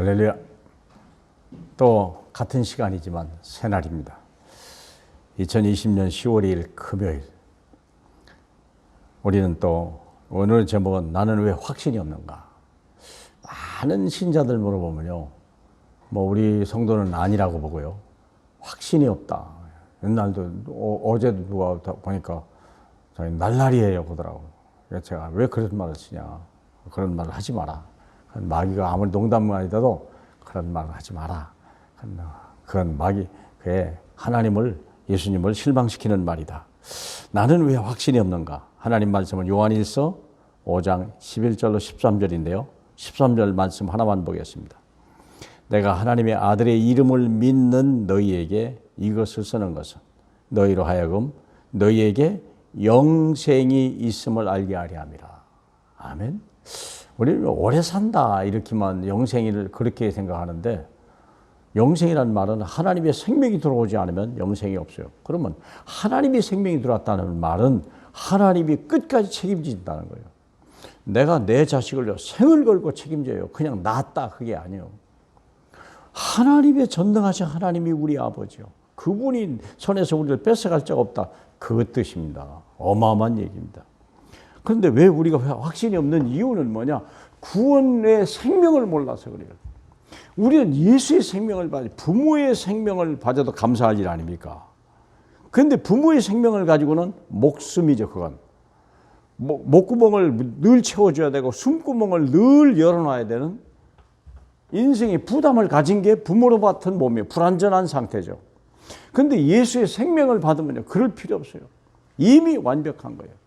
할렐루야. 또 같은 시간이지만 새날입니다. 2020년 10월 2일 금요일. 우리는 또 오늘 제목은 나는 왜 확신이 없는가. 많은 신자들 물어보면요, 우리 성도는 아니라고 보고요, 확신이 없다. 옛날도 어제도 누가 보니까 저희 날라리예요 그러더라고요. 그래서 제가 왜 그런 말을 쓰냐. 그런 말을 하지 마라. 마귀가 아무리 농담은 아니더라도 그런 말을 하지 마라. 그건 그의 하나님을, 예수님을 실망시키는 말이다. 나는 왜 확신이 없는가? 하나님 말씀은 요한일서 5장 11절로 13절인데요. 13절 말씀 하나만 보겠습니다. 내가 하나님의 아들의 이름을 믿는 너희에게 이것을 쓰는 것은 너희로 하여금 너희에게 영생이 있음을 알게 하려 함이라. 아멘. 우리는 오래 산다 이렇게만 영생을 그렇게 생각하는데, 영생이라는 말은 하나님의 생명이 들어오지 않으면 영생이 없어요. 그러면 하나님의 생명이 들어왔다는 말은 하나님이 끝까지 책임진다는 거예요. 내가 내 자식을 생을 걸고 책임져요. 그냥 낳았다 그게 아니에요. 하나님의 전능하신 하나님이 우리 아버지요. 그분이 손에서 우리를 뺏어갈 자가 없다. 그 뜻입니다. 어마어마한 얘기입니다. 그런데 왜 우리가 확신이 없는 이유는 뭐냐? 구원의 생명을 몰라서 그래요. 우리는 예수의 생명을 받아, 부모의 생명을 받아도 감사할 일 아닙니까? 그런데 부모의 생명을 가지고는 목숨이죠, 그건. 목구멍을 늘 채워줘야 되고 숨구멍을 늘 열어놔야 되는 인생의 부담을 가진 게 부모로 같은 몸이에요. 불완전한 상태죠. 그런데 예수의 생명을 받으면요, 그럴 필요 없어요. 이미 완벽한 거예요.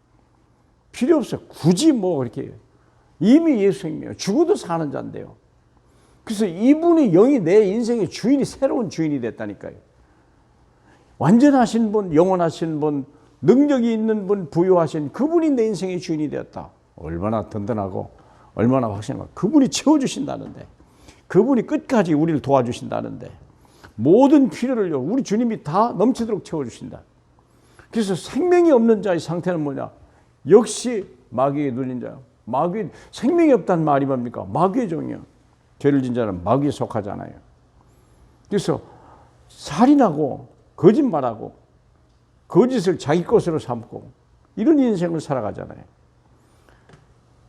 필요 없어요. 굳이 그렇게. 이미 예수 생명이에요. 죽어도 사는 자인데요. 그래서 이분이 영이 내 인생의 주인이, 새로운 주인이 됐다니까요. 완전하신 분, 영원하신 분, 능력이 있는 분, 부유하신 그분이 내 인생의 주인이 되었다. 얼마나 든든하고 얼마나 확신하고, 그분이 채워주신다는데, 그분이 끝까지 우리를 도와주신다는데, 모든 필요를 우리 주님이 다 넘치도록 채워주신다. 그래서 생명이 없는 자의 상태는 뭐냐? 역시 마귀에 눌린 자요. 마귀, 생명이 없다는 말이 뭡니까? 마귀의 종이요. 죄를 진 자는 마귀에 속하잖아요. 그래서 살인하고 거짓말하고 거짓을 자기 것으로 삼고 이런 인생을 살아가잖아요.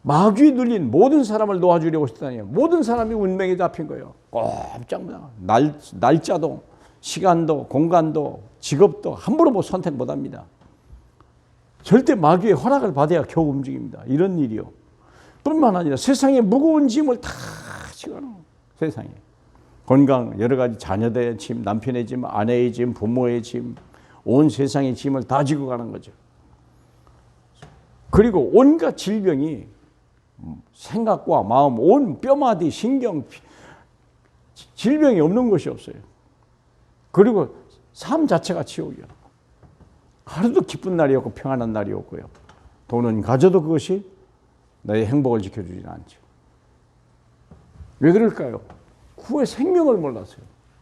마귀에 눌린 모든 사람을 놓아주려고 했다니, 모든 사람이 운명에 잡힌 거예요. 꼼짝 마. 날짜도, 시간도, 공간도, 직업도 함부로 선택 못합니다. 절대 마귀의 허락을 받아야 겨우 움직입니다. 이런 일이요. 뿐만 아니라 세상의 무거운 짐을 다 지고, 세상에 건강, 여러 가지 자녀들의 짐, 남편의 짐, 아내의 짐, 부모의 짐, 온 세상의 짐을 다 지고 가는 거죠. 그리고 온갖 질병이 생각과 마음, 온 뼈마디, 신경, 질병이 없는 것이 없어요. 그리고 삶 자체가 지옥이요. 하루도 기쁜 날이 없고 평안한 날이 없고요. 돈은 가져도 그것이 너의 행복을 지켜주지는 않죠. 왜 그럴까요? 구원의 생명을 몰라서요.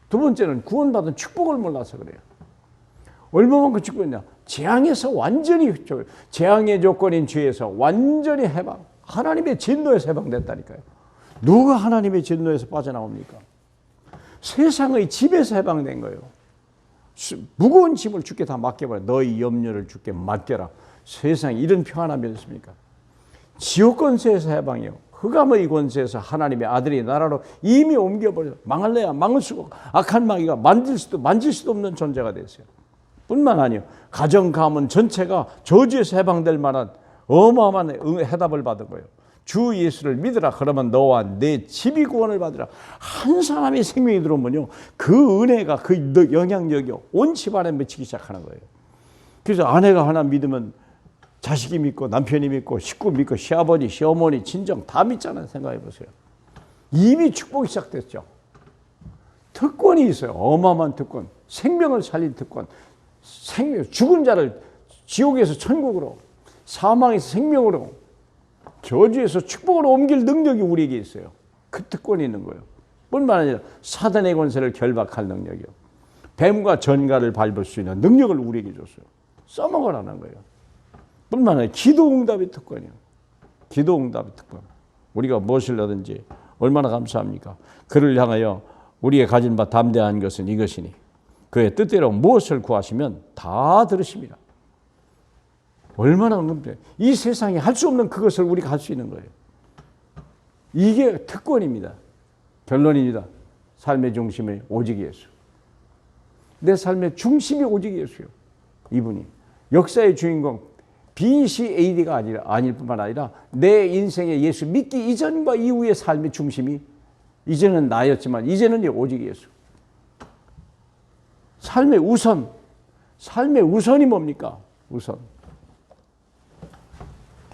두 번째는 구원받은 축복을 몰라서 그래요. 얼마만큼 축복했냐? 재앙에서 완전히, 재앙의 조건인 죄에서 완전히 해방, 하나님의 진노에서 해방됐다니까요. 누가 하나님의 진노에서 빠져나옵니까? 세상의 집에서 해방된 거예요. 무거운 짐을 주께 다 맡겨버려. 너희 염려를 주께 맡겨라. 세상에 이런 평안함이 있습니까? 지옥 권세에서 해방이요. 흑암의 권세에서 하나님의 아들이 나라로 이미 옮겨버려. 망할래야 망을 수고, 악한 마귀가 만질 수도 없는 존재가 됐어요. 뿐만 아니요, 가정 가문 전체가 저주에서 해방될 만한 어마어마한 해답을 받은 거예요. 주 예수를 믿으라. 그러면 너와 내 집이 구원을 받으라. 한 사람의 생명이 들어오면요, 그 은혜가, 그 영향력이 온 집안에 미치기 시작하는 거예요. 그래서 아내가 하나 믿으면 자식이 믿고, 남편이 믿고, 식구 믿고, 시아버지, 시어머니, 친정 다 믿잖아요. 생각해 보세요. 이미 축복이 시작됐죠. 특권이 있어요. 어마어마한 특권. 생명을 살린 특권. 죽은 자를 지옥에서 천국으로, 사망에서 생명으로, 저주에서 축복으로 옮길 능력이 우리에게 있어요. 그 특권이 있는 거예요. 뿐만 아니라 사단의 권세를 결박할 능력이요. 뱀과 전갈을 밟을 수 있는 능력을 우리에게 줬어요. 써먹으라는 거예요. 뿐만 아니라 기도응답의 특권이요. 기도응답의 특권. 우리가 무엇을 하든지 얼마나 감사합니까? 그를 향하여 우리의 가진 바 담대한 것은 이것이니 그의 뜻대로 무엇을 구하시면 다 들으십니다. 얼마나 은근해. 이 세상에 할 수 없는 그것을 우리가 할 수 있는 거예요. 이게 특권입니다. 결론입니다. 삶의 중심이 오직 예수. 내 삶의 중심이 오직 예수요. 이분이 역사의 주인공 BC/AD가 아닐 뿐만 아니라 내 인생의 예수 믿기 이전과 이후의 삶의 중심이 이제는 나였지만 이제는 오직 예수. 삶의 우선이 뭡니까? 우선.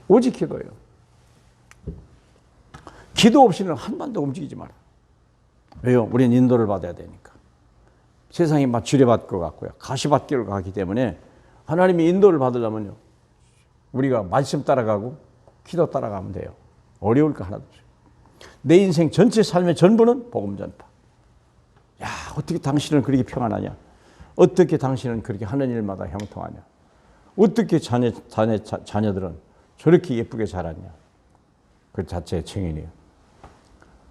오직 기도예요. 기도 없이는 한 번도 움직이지 마라. 왜요? 우리는 인도를 받아야 되니까. 세상이 막 지뢰받을 것 같고요. 가시밭길을 가기 때문에 하나님이 인도를 받으려면요. 우리가 말씀 따라가고 기도 따라가면 돼요. 어려울 거 하나도 없어요. 내 인생 전체 삶의 전부는 복음 전파. 야, 어떻게 당신은 그렇게 평안하냐? 어떻게 당신은 그렇게 하는 일마다 형통하냐? 어떻게 자녀들은 저렇게 예쁘게 자랐냐? 그 자체의 증인이에요.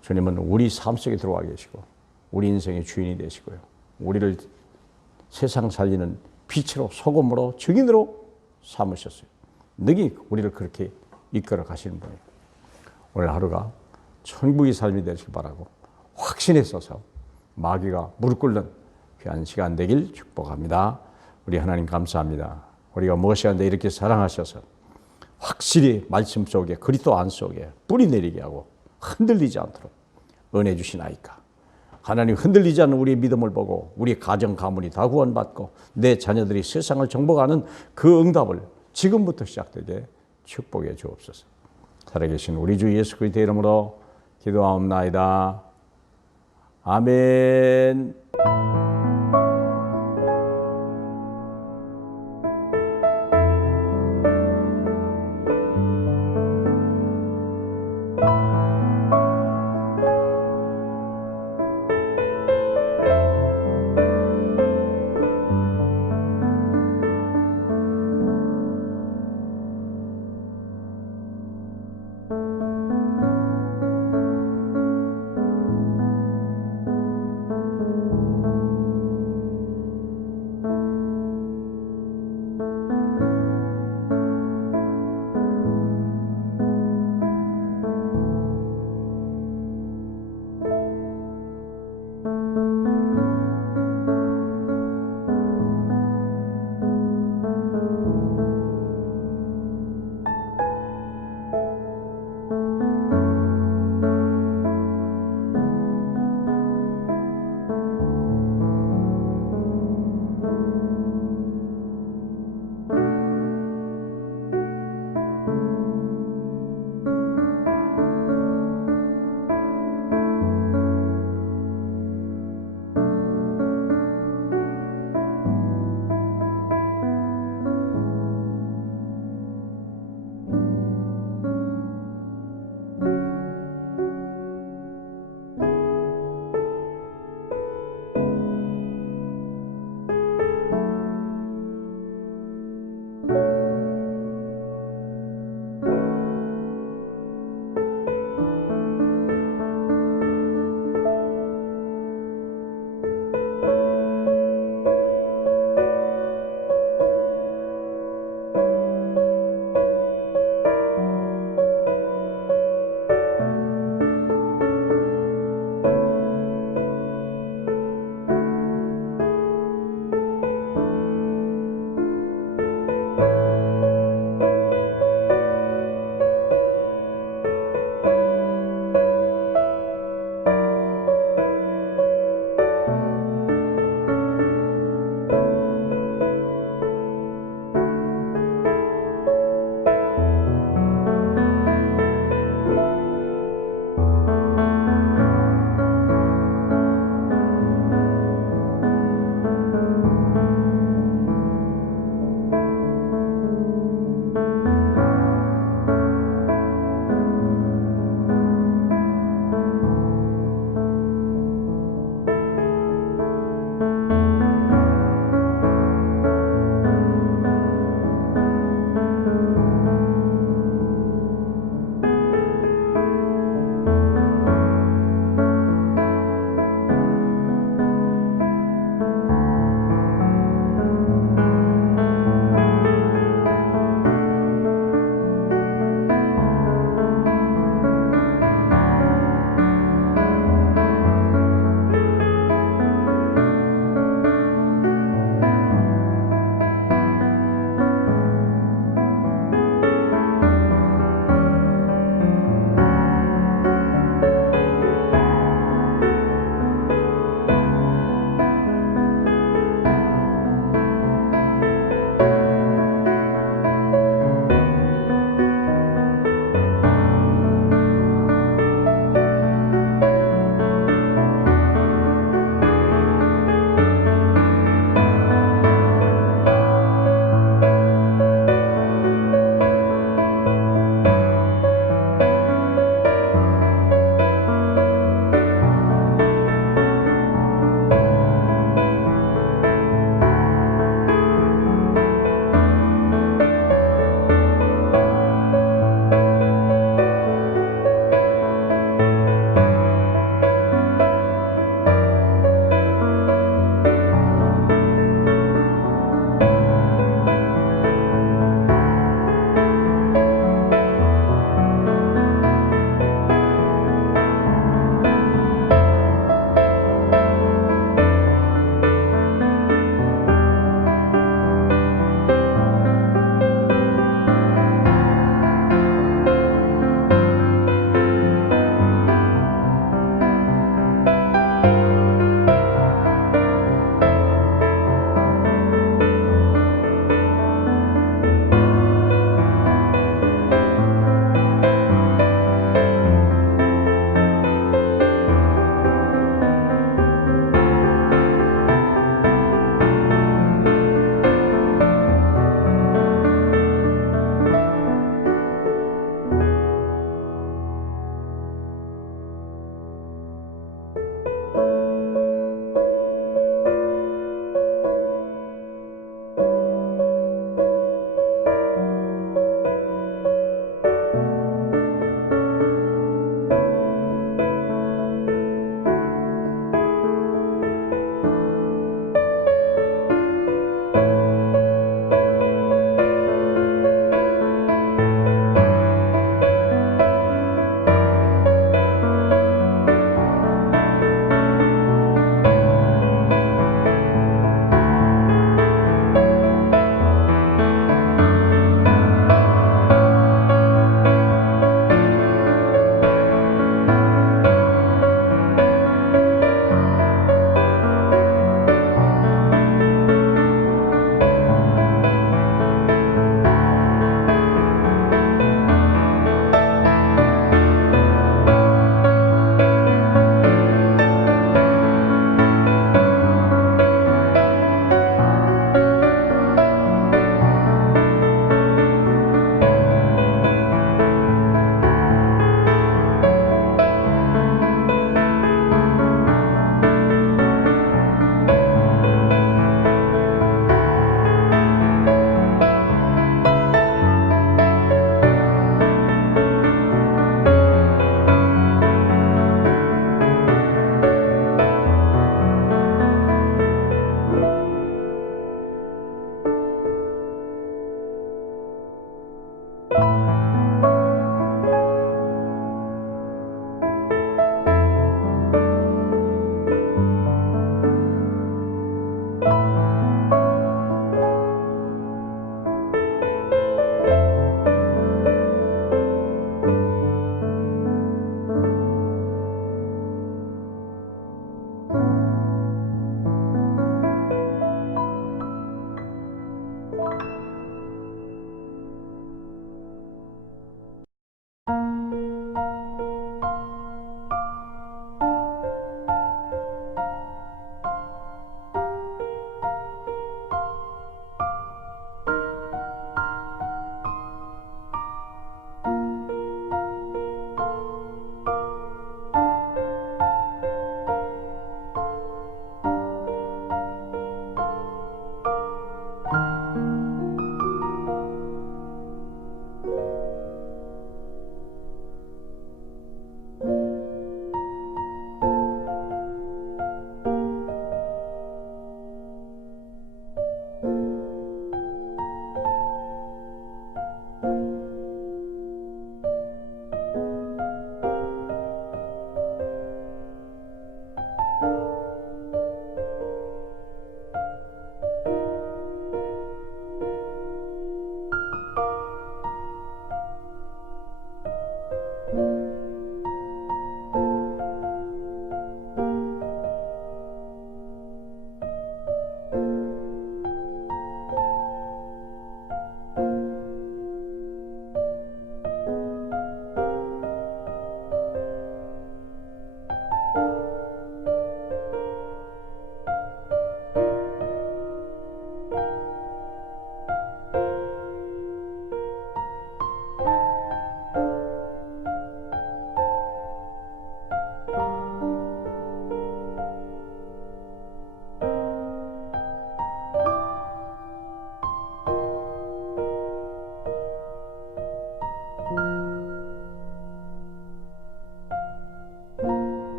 주님은 우리 삶 속에 들어와 계시고 우리 인생의 주인이 되시고요. 우리를 세상 살리는 빛으로 소금으로 증인으로 삼으셨어요. 능히 우리를 그렇게 이끌어 가시는 분이에요. 오늘 하루가 천국의 삶이 되시길 바라고 확신에 서서 마귀가 무릎 꿇는 귀한 시간 되길 축복합니다. 우리 하나님 감사합니다. 우리가 무엇이간데 이렇게 사랑하셔서 확실히 말씀 속에 그리스도 안 속에 뿌리 내리게 하고 흔들리지 않도록 은혜 주시나이까. 하나님 흔들리지 않는 우리의 믿음을 보고 우리 가정 가문이 다 구원받고 내 자녀들이 세상을 정복하는 그 응답을 지금부터 시작되게 축복해 주옵소서. 살아계신 우리 주 예수 그리스도의 이름으로 기도하옵나이다. 아멘.